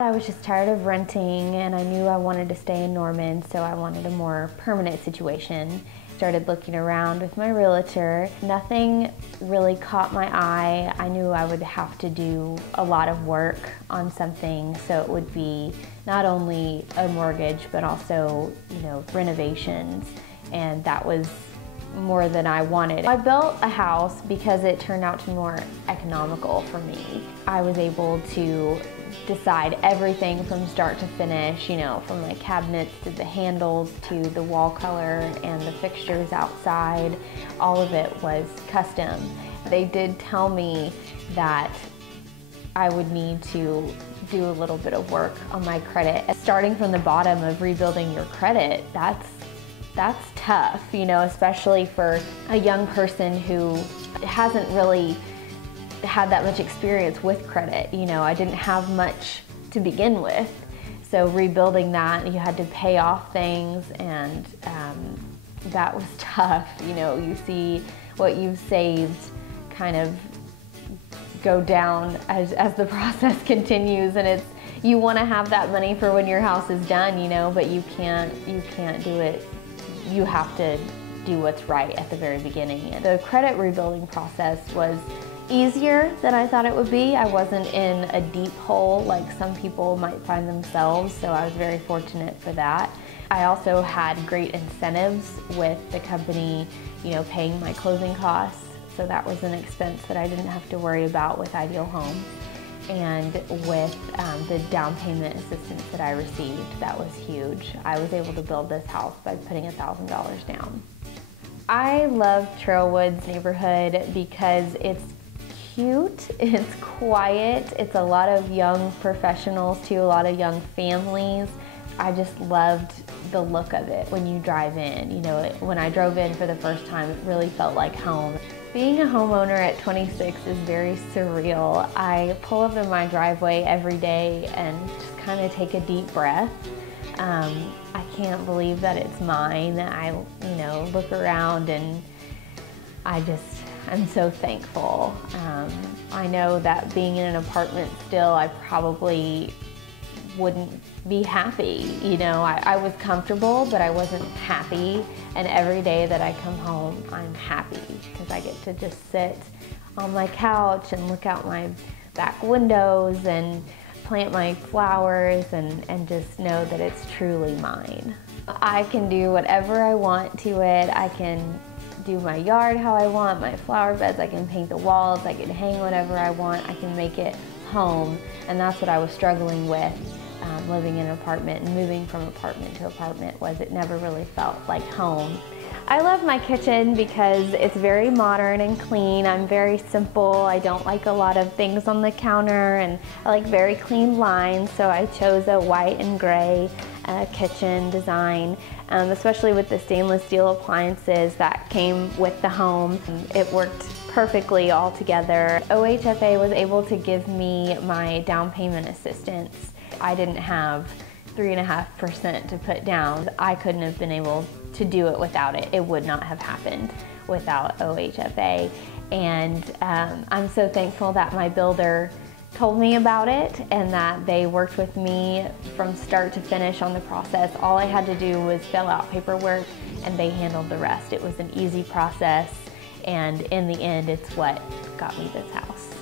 I was just tired of renting and I knew I wanted to stay in Norman, so I wanted a more permanent situation. Started looking around with my realtor. Nothing really caught my eye. I knew I would have to do a lot of work on something, so it would be not only a mortgage but also, renovations, and that was more than I wanted. I built a house because it turned out to be more economical for me. I was able to decide everything from start to finish, from the cabinets to the handles to the wall color and the fixtures outside. All of it was custom. They did tell me that I would need to do a little bit of work on my credit. Starting from the bottom of rebuilding your credit, that's tough, especially for a young person who hasn't really had that much experience with credit. I didn't have much to begin with, so rebuilding that, you had to pay off things, and that was tough. You see what you've saved kind of go down as the process continues, and you want to have that money for when your house is done, but you can't do it. You have to do what's right at the very beginning. The credit rebuilding process was easier than I thought it would be. I wasn't in a deep hole like some people might find themselves, so I was very fortunate for that. I also had great incentives with the company, paying my closing costs, so that was an expense that I didn't have to worry about with Ideal Home. And with the down payment assistance that I received, that was huge. I was able to build this house by putting $1,000 down. I love Trailwood's neighborhood because it's cute, it's quiet, it's a lot of young professionals too, a lot of young families. I just loved the look of it when you drive in. When I drove in for the first time, it really felt like home. Being a homeowner at 26 is very surreal. I pull up in my driveway every day and just kind of take a deep breath. I can't believe that it's mine. I, look around and I'm so thankful. I know that being in an apartment still, I probably wouldn't be happy. I was comfortable, but I wasn't happy. And every day that I come home, I'm happy because I get to just sit on my couch and look out my back windows and plant my flowers and just know that it's truly mine. I can do whatever I want to it. I can do my yard how I want, my flower beds, I can paint the walls, I can hang whatever I want, I can make it home. And that's what I was struggling with living in an apartment and moving from apartment to apartment, was it never really felt like home. I love my kitchen because it's very modern and clean. I'm very simple. I don't like a lot of things on the counter, and I like very clean lines, so I chose a white and gray kitchen design, especially with the stainless steel appliances that came with the home. It worked perfectly all together. OHFA was able to give me my down payment assistance. I didn't have 3.5% to put down. I couldn't have been able to do it without it. It would not have happened without OHFA. And I'm so thankful that my builder told me about it and that they worked with me from start to finish on the process. All I had to do was fill out paperwork and they handled the rest. It was an easy process, and in the end, it's what got me this house.